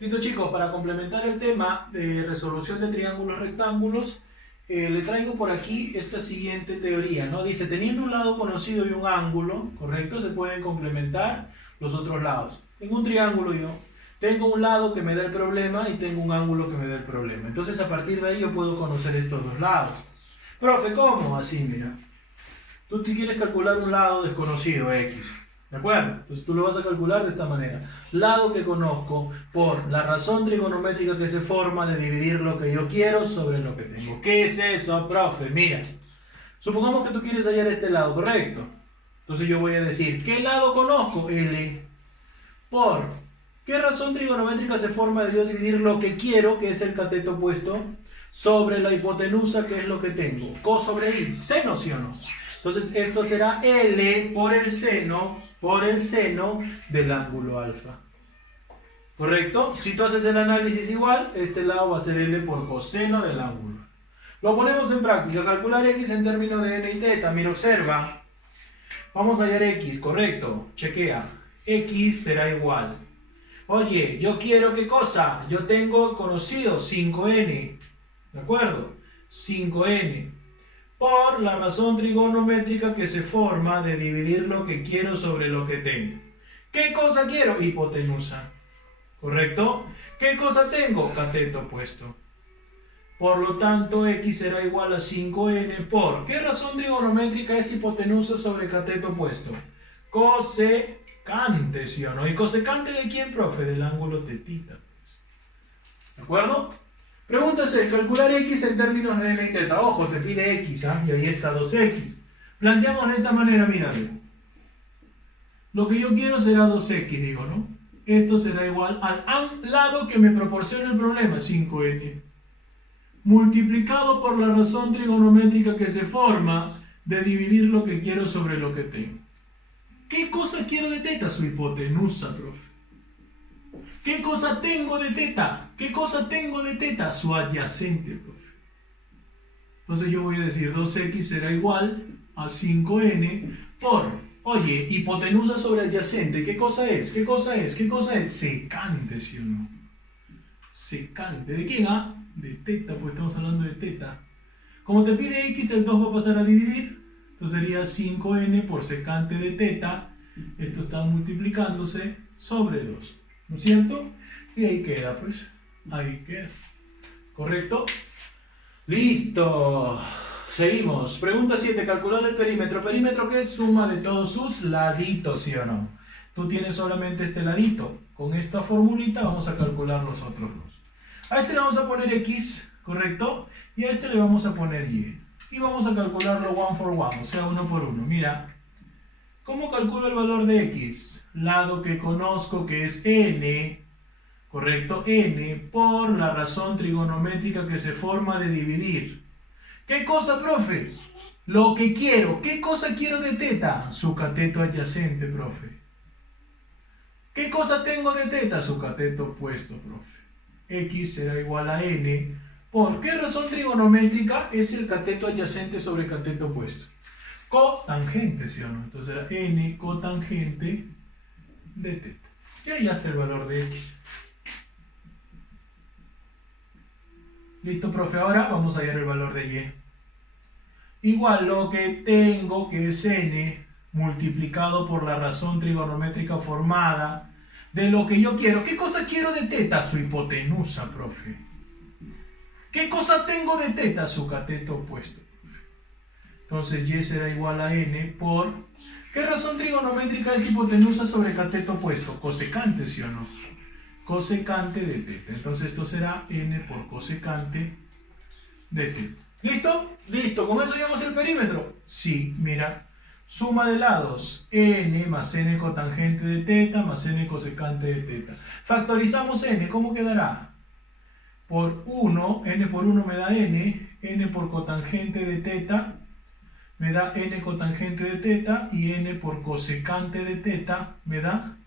Listo chicos, para complementar el tema de resolución de triángulos rectángulos, le traigo por aquí esta siguiente teoría, ¿no? Dice, teniendo un lado conocido y un ángulo, ¿correcto? Se pueden complementar los otros lados. En un triángulo yo tengo un lado que me da el problema y tengo un ángulo que me da el problema. Entonces a partir de ahí yo puedo conocer estos dos lados. Profe, ¿cómo? Así, mira. Tú te quieres calcular un lado desconocido, X. ¿De acuerdo? Entonces tú lo vas a calcular de esta manera. Lado que conozco por la razón trigonométrica que se forma de dividir lo que yo quiero sobre lo que tengo. ¿Qué es eso, profe? Mira, supongamos que tú quieres hallar este lado, ¿correcto? Entonces yo voy a decir, ¿qué lado conozco? L. ¿Por qué razón trigonométrica se forma de yo dividir lo que quiero, que es el cateto opuesto, sobre la hipotenusa, que es lo que tengo? Co sobre I. ¿Seno, sí o no? Entonces esto será L por el seno del ángulo alfa. ¿Correcto? Si tú haces el análisis igual, este lado va a ser L por coseno del ángulo. Lo ponemos en práctica. Calcular X en términos de N y teta. Mira, observa. Vamos a hallar X, correcto. Chequea. X será igual. Oye, yo quiero ¿qué cosa? Yo tengo conocido 5N. ¿De acuerdo? 5N. Por la razón trigonométrica que se forma de dividir lo que quiero sobre lo que tengo. ¿Qué cosa quiero? Hipotenusa. ¿Correcto? ¿Qué cosa tengo? Cateto opuesto. Por lo tanto, X será igual a 5N por... ¿Qué razón trigonométrica es hipotenusa sobre cateto opuesto? Cosecante, ¿sí o no? ¿Y cosecante de quién, profe? Del ángulo tetita. ¿De acuerdo? Pregúntase, calcular X en términos de N y teta. Ojo, te pide X, ¿ah? Y ahí está 2X. Planteamos de esta manera, míralo. Lo que yo quiero será 2X, digo, ¿no? Esto será igual al lado que me proporciona el problema, 5N. Multiplicado por la razón trigonométrica que se forma de dividir lo que quiero sobre lo que tengo. ¿Qué cosa quiero de teta? Su hipotenusa, profe. ¿Qué cosa tengo de teta? ¿Qué cosa tengo de teta? Su adyacente, profe. Entonces yo voy a decir 2X será igual a 5N por, oye, hipotenusa sobre adyacente. ¿Qué cosa es? ¿Qué cosa es? ¿Qué cosa es? Secante, ¿sí o no? Secante. ¿De quién? Ah, de teta, pues estamos hablando de teta. Como te pide X, el 2 va a pasar a dividir. Entonces sería 5N por secante de teta. Esto está multiplicándose sobre 2. ¿No es cierto? Y ahí queda, pues. Ahí queda. ¿Correcto? ¡Listo! Seguimos. Pregunta 7. Calcular el perímetro. ¿Perímetro qué es? Suma de todos sus laditos, ¿sí o no? Tú tienes solamente este ladito. Con esta formulita vamos a calcular los otros dos. A este le vamos a poner X, ¿correcto? Y a este le vamos a poner Y. Y vamos a calcularlo one for one, o sea, uno por uno. Mira. ¿Cómo calculo el valor de X? Lado que conozco que es N, ¿correcto? N por la razón trigonométrica que se forma de dividir. ¿Qué cosa, profe? Lo que quiero. ¿Qué cosa quiero de teta? Su cateto adyacente, profe. ¿Qué cosa tengo de teta? Su cateto opuesto, profe. X será igual a N. ¿Por qué razón trigonométrica es el cateto adyacente sobre el cateto opuesto? Cotangente, ¿sí o no? Entonces era N cotangente de teta. Y ahí ya está el valor de X. ¿Listo, profe? Ahora vamos a hallar el valor de Y. Igual lo que tengo, que es N, multiplicado por la razón trigonométrica formada de lo que yo quiero. ¿Qué cosa quiero de teta? Su hipotenusa, profe. ¿Qué cosa tengo de teta? Su cateto opuesto. Entonces Y será igual a N por... ¿Qué razón trigonométrica es hipotenusa sobre cateto opuesto? Cosecante, ¿sí o no? Cosecante de teta. Entonces esto será N por cosecante de teta. ¿Listo? Listo. ¿Con eso hallamos el perímetro? Sí, mira. Suma de lados. N más N cotangente de teta más N cosecante de teta. Factorizamos N. ¿Cómo quedará? Por 1, N por 1 me da N. N por cotangente de teta me da N cotangente de teta y N por cosecante de teta me da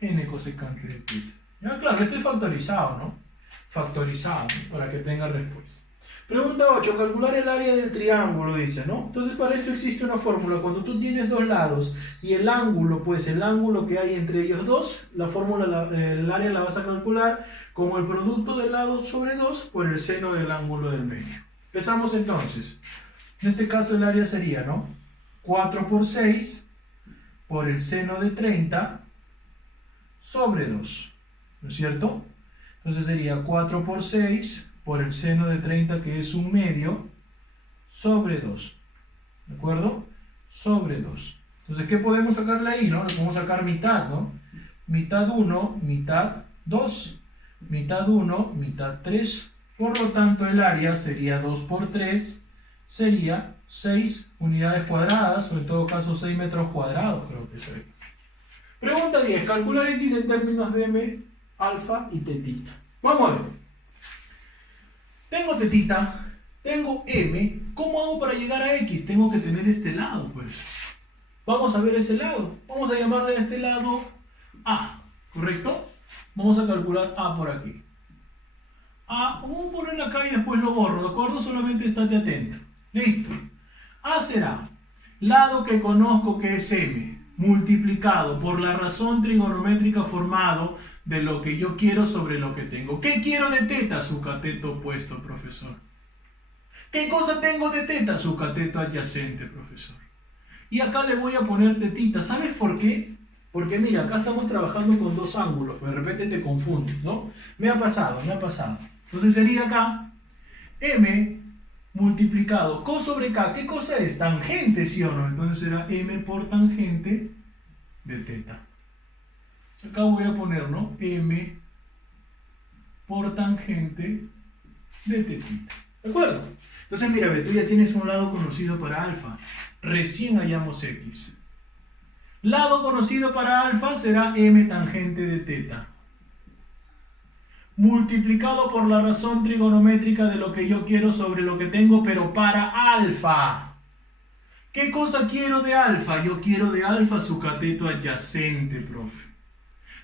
N cosecante de teta. Ya, claro, esto es factorizado, ¿no? Factorizado, para que tenga respuesta. Pregunta 8. Calcular el área del triángulo, dice, ¿no? Entonces para esto existe una fórmula. Cuando tú tienes dos lados y el ángulo, pues el ángulo que hay entre ellos dos, la fórmula, el área la vas a calcular como el producto del lado sobre 2 por el seno del ángulo del medio. Empezamos entonces. En este caso el área sería, ¿no? 4 por 6 por el seno de 30 sobre 2, ¿no es cierto? Entonces sería 4 por 6 por el seno de 30, que es 1/2, sobre 2. ¿De acuerdo? Sobre 2. Entonces, ¿qué podemos sacarle ahí, no? Le podemos sacar mitad, ¿no? Mitad 1, mitad 2. Mitad 1, mitad 3. Por lo tanto, el área sería 2 por 3, sería 6 unidades cuadradas, o en todo caso 6 metros cuadrados, creo que sería. Pregunta 10. Calcular x en términos de m, alfa y tetita. Vamos a ver. Tengo tetita, tengo m. ¿Cómo hago para llegar a x? Tengo que tener este lado, pues. Vamos a ver ese lado. Vamos a llamarle a este lado a, ¿correcto? Vamos a calcular a por aquí. A, vamos a ponerlo acá y después lo borro, ¿de acuerdo? Solamente estate atento. Listo. A será lado que conozco que es m, multiplicado por la razón trigonométrica formado de lo que yo quiero sobre lo que tengo. ¿Qué quiero de teta? Su cateto opuesto, profesor. ¿Qué cosa tengo de teta? Su cateto adyacente, profesor. Y acá le voy a poner tetita. ¿Sabes por qué? Porque mira, acá estamos trabajando con dos ángulos, pero de repente te confundes, ¿no? Me ha pasado. Entonces sería acá m multiplicado co sobre k. ¿Qué cosa es? Tangente, ¿sí o no? Entonces será m por tangente de teta. Acá voy a poner, ¿no? M por tangente de tetita. ¿De acuerdo? Entonces, mira, ve, tú ya tienes un lado conocido para alfa. Recién hallamos x. Lado conocido para alfa será m tangente de teta, multiplicado por la razón trigonométrica de lo que yo quiero sobre lo que tengo, pero para alfa. ¿Qué cosa quiero de alfa? Yo quiero de alfa su cateto adyacente, profe.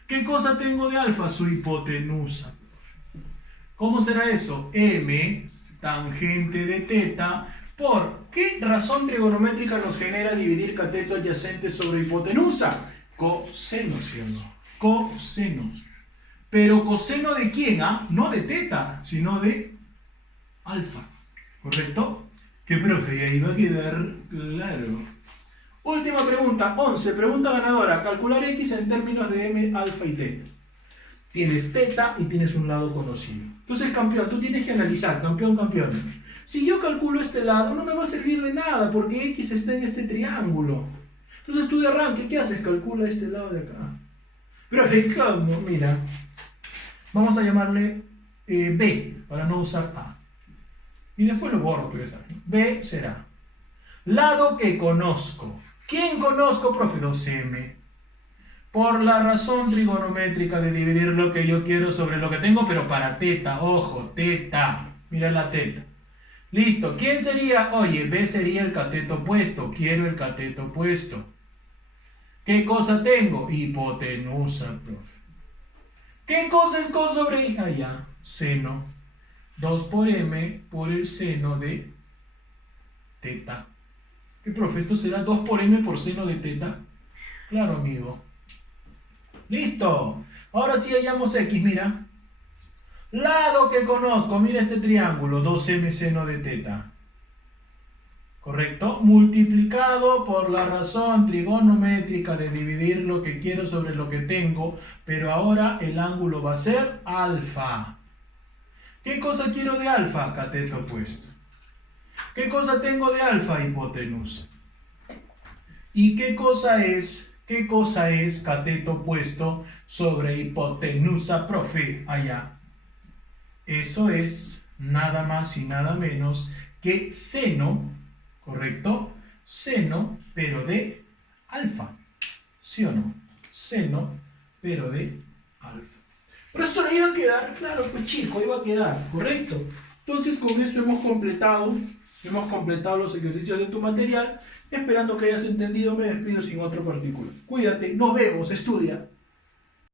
¿Qué cosa tengo de alfa? Su hipotenusa. ¿Cómo será eso? M tangente de teta por... ¿Qué razón trigonométrica nos genera dividir cateto adyacente sobre hipotenusa? Coseno, ¿sí o no? Coseno. ¿Pero coseno de quién? ¿Ah? No de teta, sino de alfa. ¿Correcto? ¿Qué, profe? Y ahí va a quedar claro. Última pregunta, 11, pregunta ganadora. Calcular x en términos de m, alfa y teta. Tienes teta y tienes un lado conocido. Entonces, campeón, tú tienes que analizar, campeón. Si yo calculo este lado, no me va a servir de nada porque x está en este triángulo. Entonces tú de arranque, ¿qué haces? Calcula este lado de acá. Profe, ¿cómo? Mira, vamos a llamarle b, para no usar a. Y después lo borro, tú ya sabes. B será lado que conozco. ¿Quién conozco, profe? 2m. Por la razón trigonométrica de dividir lo que yo quiero sobre lo que tengo, pero para teta, ojo, teta. Mira la teta. Listo. ¿Quién sería? Oye, B sería el cateto opuesto. Quiero el cateto opuesto. ¿Qué cosa tengo? Hipotenusa, profe. ¿Qué cosa es cos sobre I? Ah, ya. Seno. 2 por m por el seno de teta. ¿Qué, profe? ¿Esto será 2 por m por seno de teta? Claro, amigo. ¡Listo! Ahora sí hallamos x, mira. Lado que conozco, mira este triángulo, 2m seno de teta. ¿Correcto? Multiplicado por la razón trigonométrica de dividir lo que quiero sobre lo que tengo, pero ahora el ángulo va a ser alfa. ¿Qué cosa quiero de alfa? Cateto opuesto. ¿Qué cosa tengo de alfa? Hipotenusa. ¿Y qué cosa es cateto opuesto sobre hipotenusa, profe? Allá. Eso es nada más y nada menos que seno, ¿correcto? Seno, pero de alfa. ¿Sí o no? Seno, pero de alfa. Pero esto ahí va a quedar, claro, pues chico, ahí va a quedar, ¿correcto? Entonces con eso hemos completado los ejercicios de tu material. Esperando que hayas entendido, me despido sin otro particular. Cuídate, nos vemos, estudia.